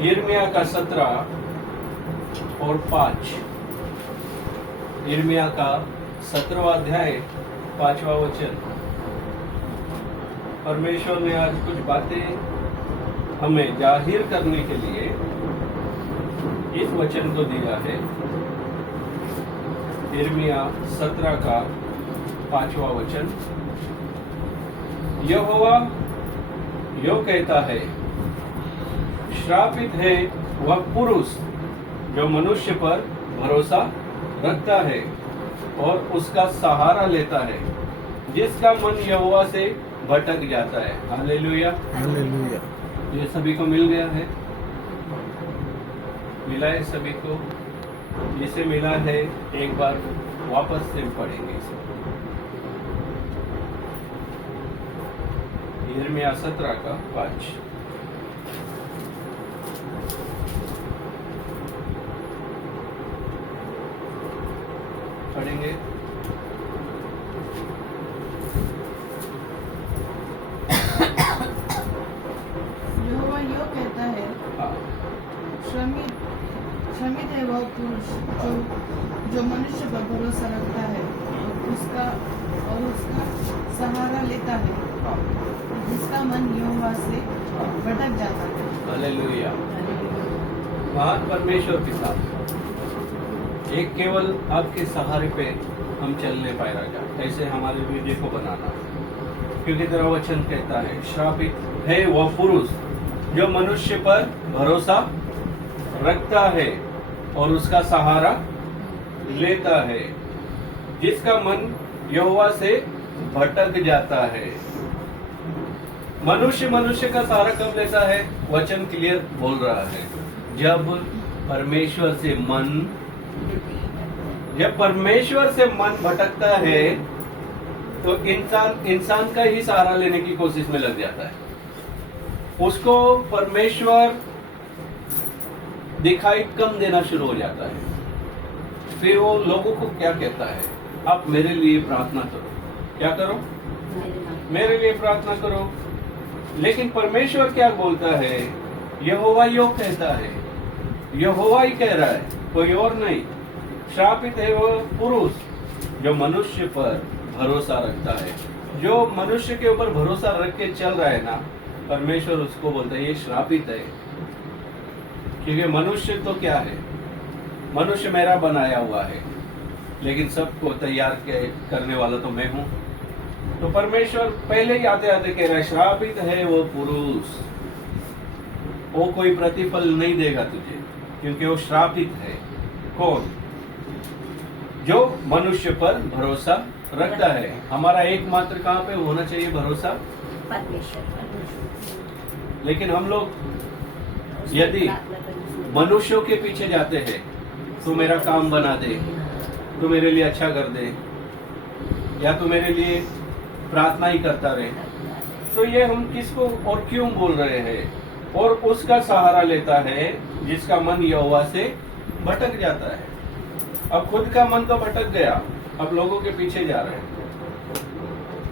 यिर्मयाह का 17 और 5। यिर्मयाह का 17वां अध्याय 5वां वचन। परमेश्वर ने आज कुछ बातें हमें जाहिर करने के लिए इस वचन को दिया है। यिर्मयाह 17 का 5वां वचन। यहोवा यो कहता है, श्रापित है वह पुरुष जो मनुष्य पर भरोसा रखता है और उसका सहारा लेता है, जिसका मन यहोवा से भटक जाता है। Hallelujah, hallelujah. ये सभी को मिल गया है, मिला है सभी को। जिसे मिला है एक बार वापस से पढ़ेंगे इसे। यिर्मयाह 17 का 5। पढ़ेंगे। यहोवा यो कहता है, हाँ, श्रमित है वह पुरुष जो मनुष्य पर भरोसा रखता है और उसका सहारा लेता है, जिसका मन यहोवा से भटक जाता है। हालेलुया। महान परमेश्वर के साथ एक केवल आपके सहारे पे हम चल नहीं पाएगा क्या? ऐसे हमारे वीडियो को बनाना, क्योंकि तेरा वचन कहता है, श्रापित है वह पुरुष जो मनुष्य पर भरोसा रखता है और उसका सहारा लेता है, जिसका मन यहोवा से भटक जाता है। मनुष्य का सहारा कब लेता है? वचन क्लियर बोल रहा है, जब परमेश्वर से मन भटकता है तो इंसान का ही सहारा लेने की कोशिश में लग जाता है। उसको परमेश्वर दिखाई कम देना शुरू हो जाता है। फिर वो लोगों को क्या कहता है? आप मेरे लिए प्रार्थना करो। क्या करो? मेरे लिए प्रार्थना करो। लेकिन परमेश्वर क्या बोलता है? यहोवा यो कहता है, यहोवा ही कह रहा है, कोई और नहीं। श्रापित है वह पुरुष जो मनुष्य पर भरोसा रखता है। जो मनुष्य के ऊपर भरोसा रख के चल रहा है ना, परमेश्वर उसको बोलता है ये श्रापित है। क्योंकि मनुष्य तो क्या है? मनुष्य मेरा बनाया हुआ है, लेकिन सबको तैयार करने वाला तो मैं हूं। तो परमेश्वर पहले ही आते आते कह रहा है, श्रापित है वो पुरुष, वो कोई प्रतिफल नहीं देगा तुझे, क्योंकि वो श्रापित है। कौन? जो मनुष्य पर भरोसा रखता है। हमारा एकमात्र कहाँ पे होना चाहिए भरोसा? परमेश्वर। लेकिन हम लोग यदि मनुष्यों के पीछे जाते हैं, तो मेरा काम बना दे, तो मेरे लिए अच्छा कर दे, या तो मेरे लिए प्रार्थना ही करता रहे, तो ये हम किसको और क्यों बोल रहे हैं? और उसका सहारा लेता है जिसका मन यहोवा से भटक जाता है। अब खुद का मन तो भटक गया, अब लोगों के पीछे जा रहे हैं।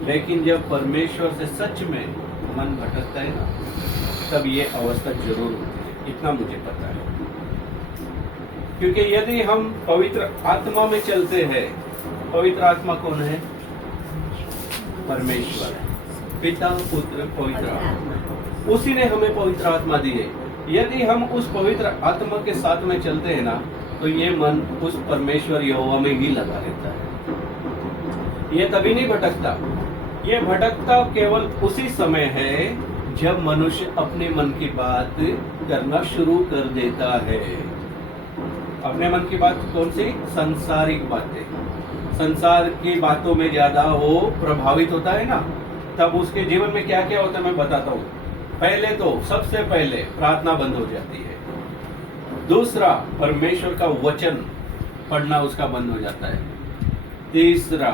लेकिन जब परमेश्वर से सच में मन भटकता है ना, तब ये अवस्था जरूर होती है, इतना मुझे पता है। क्योंकि यदि हम पवित्र आत्मा में चलते हैं, पवित्र आत्मा कौन है? परमेश्वर है, पिता पुत्र पवित्र आत्मा। उसी ने हमें पवित्र आत्मा दी है। यदि हम उस पवित्र आत्मा के साथ में चलते हैं ना, तो ये मन उस परमेश्वर यहोवा में ही लगा रहता है। ये तभी नहीं भटकता। ये भटकता केवल उसी समय है जब मनुष्य अपने मन की बात करना शुरू कर देता है। अपने मन की बात कौन सी? संसारिक बातें। संसार की बातों में ज्यादा वो प्रभावित होता है ना, तब उसके जीवन में क्या क्या होता है मैं बताता हूँ। पहले तो सबसे पहले प्रार्थना बंद हो जाती है। दूसरा, परमेश्वर का वचन पढ़ना उसका बंद हो जाता है। तीसरा,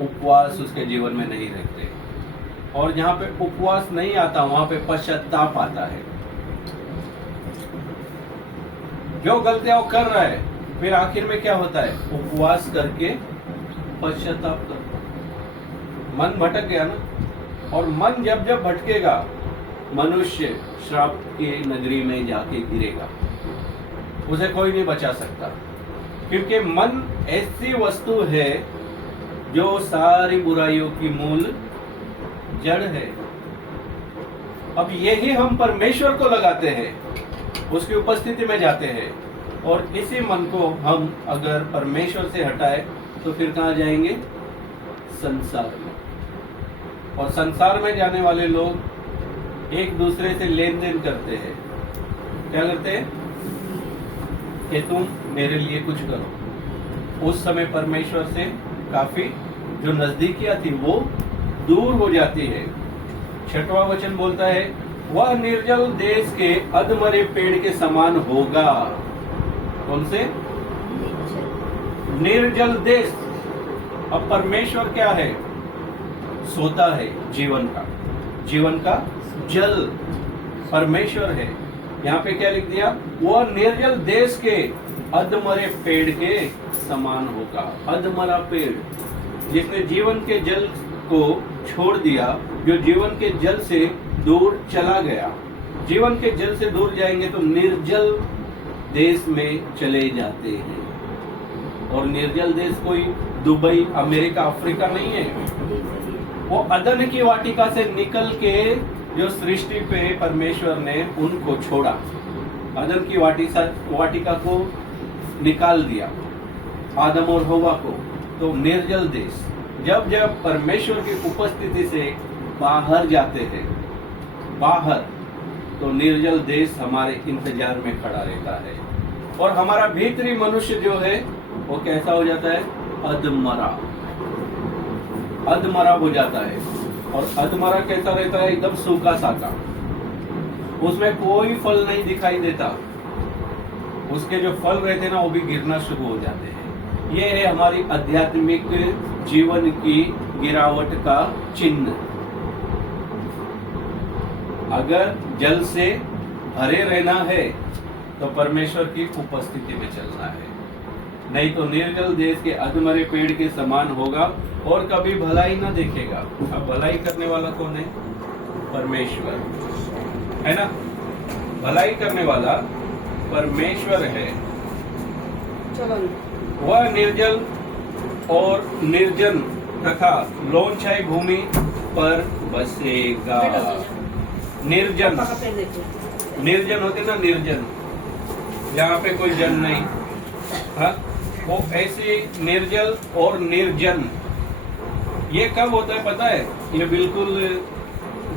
उपवास उसके जीवन में नहीं रहते, और जहाँ पे उपवास नहीं आता वहां पे पश्चाताप आता है। जो गलतियां वो कर रहा है, फिर आखिर में क्या होता है? उपवास करके पश्चाताप कर। मन भटक गया ना, और मन जब जब भटकेगा मनुष्य श्राप की नगरी में जाके गिरेगा, उसे कोई नहीं बचा सकता, क्योंकि मन ऐसी वस्तु है जो सारी बुराइयों की मूल जड़ है। अब यही हम परमेश्वर को लगाते हैं, उसकी उपस्थिति में जाते हैं, और इसी मन को हम अगर परमेश्वर से हटाए तो फिर कहाँ जाएंगे? संसार में। और संसार में जाने वाले लोग एक दूसरे से लेन देन करते हैं। क्या करते हैं? कि तुम मेरे लिए कुछ करो। उस समय परमेश्वर से काफी जो नजदीकियां थी वो दूर हो जाती है। 6वां वचन बोलता है, वह निर्जल देश के अधमरे पेड़ के समान होगा। कौन से? निर्जल देश। अब परमेश्वर क्या है? सोता है जीवन का, जीवन का जल परमेश्वर है। यहाँ पे क्या लिख दिया? वह निर्जल देश के अधमरे पेड़ के समान होगा। अधमरा पेड़ जिसने जीवन के जल को छोड़ दिया, जो जीवन के जल से दूर चला गया। जीवन के जल से दूर जाएंगे तो निर्जल देश में चले जाते हैं। और निर्जल देश कोई दुबई, अमेरिका, अफ्रीका नहीं है। वो अदन की वाटिका से निकल के जो सृष्टि पे परमेश्वर ने उनको छोड़ा, अदन की वाटिका को निकाल दिया, आदम और हवा को। तो निर्जल देश जब जब परमेश्वर की उपस्थिति से बाहर जाते हैं, बाहर, तो निर्जल देश हमारे इंतजार में खड़ा रहता है। और हमारा भीतरी मनुष्य जो है वो कैसा हो जाता है? अधमरा, अधमरा हो जाता है। और अधमरा कैसा रहता है? एकदम सूखा साका, उसमें कोई फल नहीं दिखाई देता। उसके जो फल रहते हैं ना वो भी गिरना शुरू हो जाते हैं। ये है हमारी आध्यात्मिक जीवन की गिरावट का चिन्ह। अगर जल से भरे रहना है तो परमेश्वर की उपस्थिति में चलना है, नहीं तो निर्जल देश के अधमरे पेड़ के समान होगा और कभी भलाई ना देखेगा। अब भलाई करने वाला कौन है? परमेश्वर है ना। भलाई करने वाला परमेश्वर है। वह निर्जल और निर्जन तथा लोनछाई भूमि पर बसेगा। निर्जन, निर्जन होते ना, निर्जन, जहाँ पे कोई जन नहीं, हाँ, वो ऐसे निर्जल और निर्जन। ये कब होता है पता है? ये बिल्कुल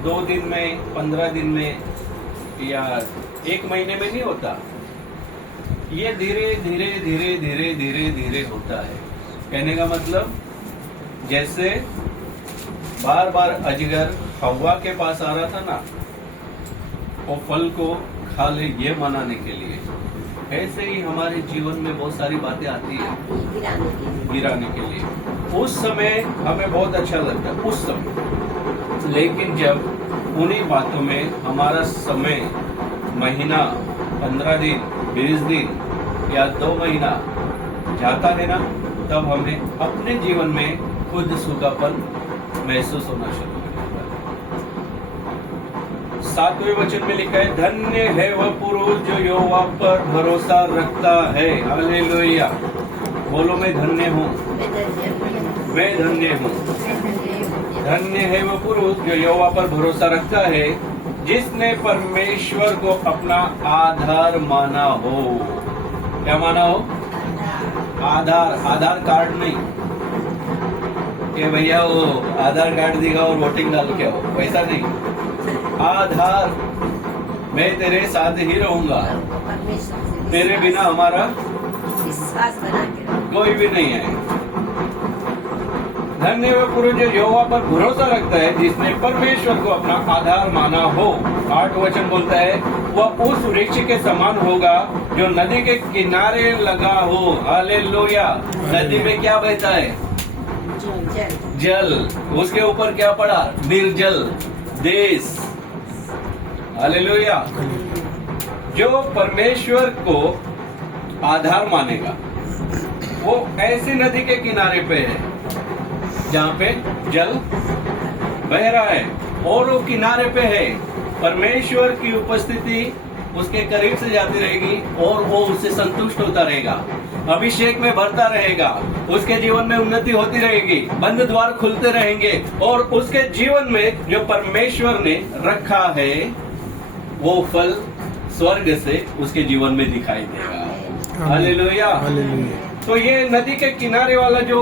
2 दिन में, 15 दिन में या 1 महीने में नहीं होता। ये धीरे धीरे धीरे धीरे धीरे धीरे होता है। कहने का मतलब जैसे बार बार अजगर हवा के पास आ रहा था ना, वो फल को खा ले ये मनाने के लिए, ऐसे ही हमारे जीवन में बहुत सारी बातें आती है गिराने के लिए। उस समय हमें बहुत अच्छा लगता है उस समय, लेकिन जब उन्हीं बातों में हमारा समय, महीना, 15 दिन, 20 दिन या 2 महीना जाता है ना, तब हमें अपने जीवन में खुद सूखापन महसूस होना शुरू हो जाता है। 7वें वचन में लिखा है, धन्य है वह पुरुष जो यहोवा पर भरोसा रखता है। हालेलुया। बोलो, मैं धन्य हूँ, मैं धन्य हूँ। धन्य है वह पुरुष जो यहोवा पर भरोसा रखता है, जिसने परमेश्वर को अपना आधार माना हो। क्या माना हो? आधार, आधार कार्ड नहीं कि भैया वो आधार कार्ड दिखा और वोटिंग डाल के आओ, वैसा नहीं। आधार, मैं तेरे साथ ही रहूंगा, तेरे बिना हमारा कोई भी नहीं है। धन्य वह पुरुष जो यहोवा पर भरोसा रखता है, जिसने परमेश्वर को अपना आधार माना हो। 8 वचन बोलता है, वह उस वृक्ष के समान होगा जो नदी के किनारे लगा हो। हालेलुया। नदी में क्या बहता है? जल। उसके ऊपर क्या पड़ा? निर्जल देश। हालेलुया। जो परमेश्वर को आधार मानेगा वो ऐसी नदी के किनारे पे है जहाँ पे जल बह रहा है और वो किनारे पे है, परमेश्वर की उपस्थिति उसके करीब से जाती रहेगी और वो उससे संतुष्ट होता रहेगा, अभिषेक में भरता रहेगा, उसके जीवन में उन्नति होती रहेगी, बंद द्वार खुलते रहेंगे और उसके जीवन में जो परमेश्वर ने रखा है वो फल स्वर्ग से उसके जीवन में दिखाई देगा। हालेलुया। तो ये नदी के किनारे वाला जो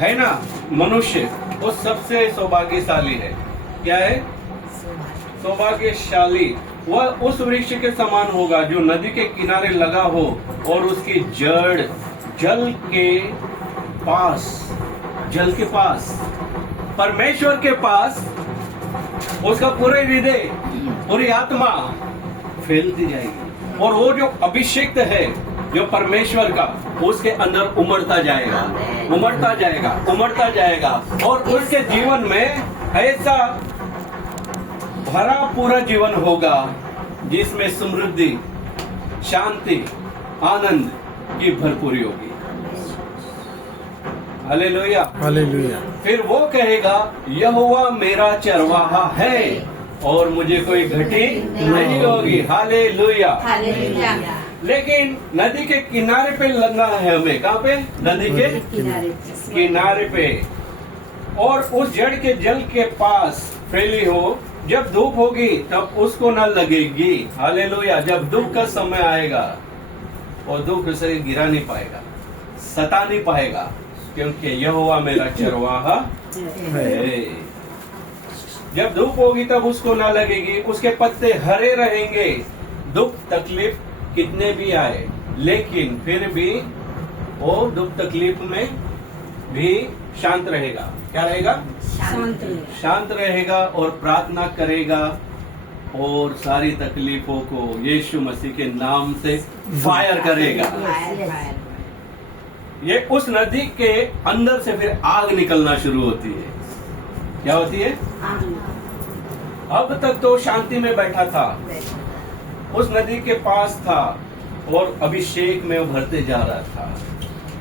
है ना मनुष्य, वो सबसे सौभाग्यशाली है। क्या है? सौभाग्यशाली। वह उस वृक्ष के समान होगा जो नदी के किनारे लगा हो और उसकी जड़ जल के पास परमेश्वर के पास उसका पूरे हृदय, पूरी आत्मा फैलती जाएगी और वो जो अभिषेक है जो परमेश्वर का, उसके अंदर उमड़ता जाएगा और उसके जीवन में ऐसा भरा पूरा जीवन होगा जिसमें समृद्धि, शांति, आनंद की भरपूरी होगी। हालेलुया। हालेलुया। फिर वो कहेगा यहोवा मेरा चरवाहा है और मुझे कोई घटी नहीं होगी। हालेलुया। लेकिन नदी के किनारे पे लगना है हमें। कहाँ पे? नदी के किनारे पे, और उस जड़ के जल के पास फैली हो। जब धूप होगी तब उसको न लगेगी। हालेलुया। जब धूप का समय आएगा और धूप उसे गिरा नहीं पाएगा, सता नहीं पाएगा, क्योंकि यहोवा मेरा चरवाहा है। जब धूप होगी तब उसको ना लगेगी, उसके पत्ते हरे रहेंगे। दुख तकलीफ कितने भी आए, लेकिन फिर भी वो दुख तकलीफ में भी शांत रहेगा। क्या रहेगा? शांत रहेगा और प्रार्थना करेगा और सारी तकलीफों को यीशु मसीह के नाम से फायर करेगा। ये उस नदी के अंदर से फिर आग निकलना शुरू होती है। क्या होती है? अब तक तो शांति में बैठा था, उस नदी के पास था और अभिषेक में उभरते जा रहा था,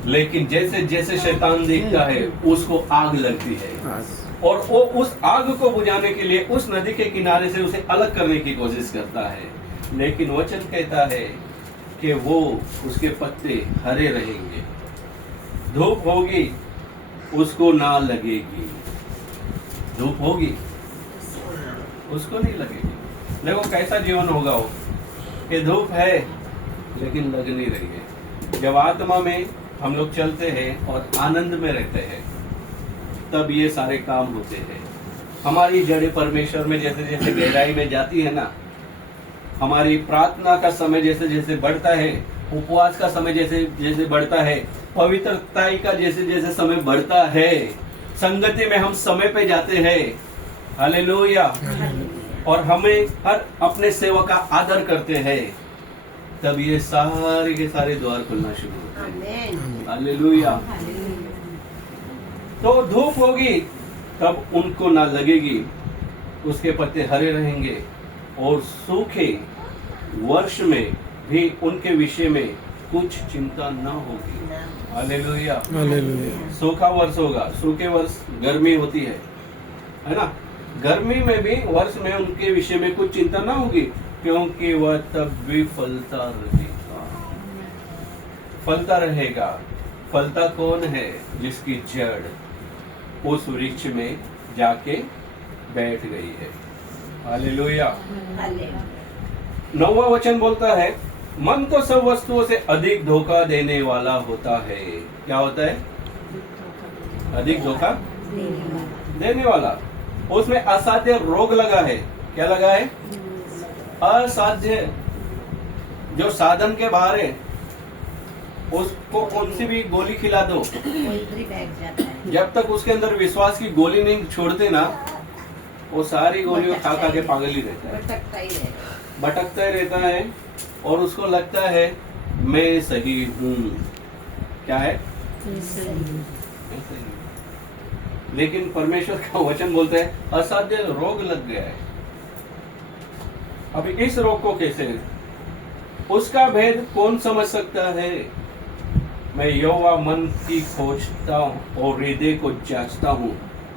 लेकिन जैसे जैसे शैतान देखता है उसको आग लगती है और वो उस आग को बुझाने के लिए उस नदी के किनारे से उसे अलग करने की कोशिश करता है। लेकिन वचन कहता है कि वो उसके पत्ते हरे रहेंगे, धूप होगी उसको ना लगेगी, धूप होगी उसको नहीं लगेगी। देखो कैसा जीवन होगा वो, कि धूप है लेकिन लग नहीं रही है। जब आत्मा में हम लोग चलते हैं और आनंद में रहते हैं तब ये सारे काम होते हैं। हमारी जड़ें परमेश्वर में जैसे जैसे गहराई में जाती है ना, हमारी प्रार्थना का समय जैसे जैसे बढ़ता है, उपवास का समय जैसे जैसे बढ़ता है, पवित्रता का जैसे जैसे समय बढ़ता है, संगति में हम समय पे जाते हैं। हालेलुया। और हमें हर अपने सेवा का आदर करते हैं, तब ये सारे के सारे द्वार खुलना शुरू होते हैं। हालेलुया। तो धूप होगी तब उनको ना लगेगी, उसके पत्ते हरे रहेंगे और सूखे वर्ष में भी उनके विषय में कुछ चिंता न होगी। हालेलुया। हालेलुया। सूखा वर्ष होगा। सूखे वर्ष गर्मी होती है ना? गर्मी में भी वर्ष में उनके विषय में कुछ चिंता ना होगी, क्योंकि वह तब भी फलता रहेगा। फलता रहेगा। फलता कौन है? जिसकी जड़ उस वृक्ष में जाके बैठ गई है। हालेलुया। 9वां वचन बोलता है, मन तो सब वस्तुओं से अधिक धोखा देने वाला होता है। क्या होता है? अधिक धोखा देने वाला। उसमें असाध्य रोग लगा है। क्या लगा है? असाध्य। जो साधन के बाहर है उसको कौन सी भी गोली खिला दो, जब तक उसके अंदर विश्वास की गोली नहीं छोड़ते ना, वो सारी गोलियों खा खा के पागल ही रहता है, भटकता ही रहता है और उसको लगता है मैं सही हूँ। क्या है? मैं सही। लेकिन परमेश्वर का वचन बोलता है असाध्य रोग लग गया है। अभी इस रोग को कैसे, उसका भेद कौन समझ सकता है? मैं यहोवा मन की खोजता हूँ और हृदय को जांचता हूँ,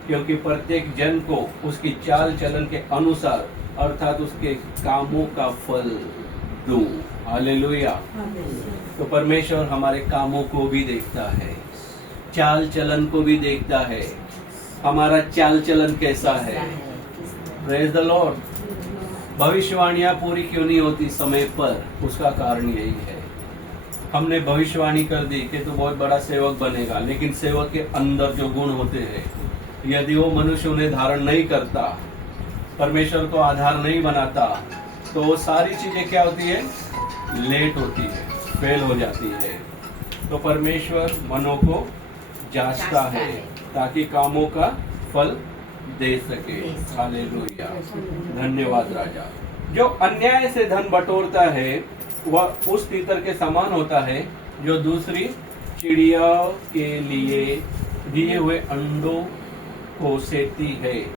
क्योंकि प्रत्येक जन को उसकी चाल चलन के अनुसार अर्थात उसके कामों का फल दूं। हालेलुया। तो परमेश्वर हमारे कामों को भी देखता है, चाल चलन को भी देखता है, हमारा चाल चलन कैसा है। Praise the Lord. भविष्यवाणियां पूरी क्यों नहीं होती समय पर, उसका कारण यही है, हमने भविष्यवाणी कर दी कि तू बहुत बड़ा सेवक बनेगा, लेकिन सेवक के अंदर जो गुण होते हैं यदि वो मनुष्य उन्हें धारण नहीं करता, परमेश्वर को आधार नहीं बनाता, तो वो सारी चीजें क्या होती है, लेट होती है, फेल हो जाती है। तो परमेश्वर मनों को जांचता है ताकि कामों का फल दे सके। हालेलुया। धन्यवाद राजा। जो अन्याय से धन बटोरता है वह उस तीतर के समान होता है जो दूसरी चिड़िया के लिए दिए हुए अंडों को सेती है।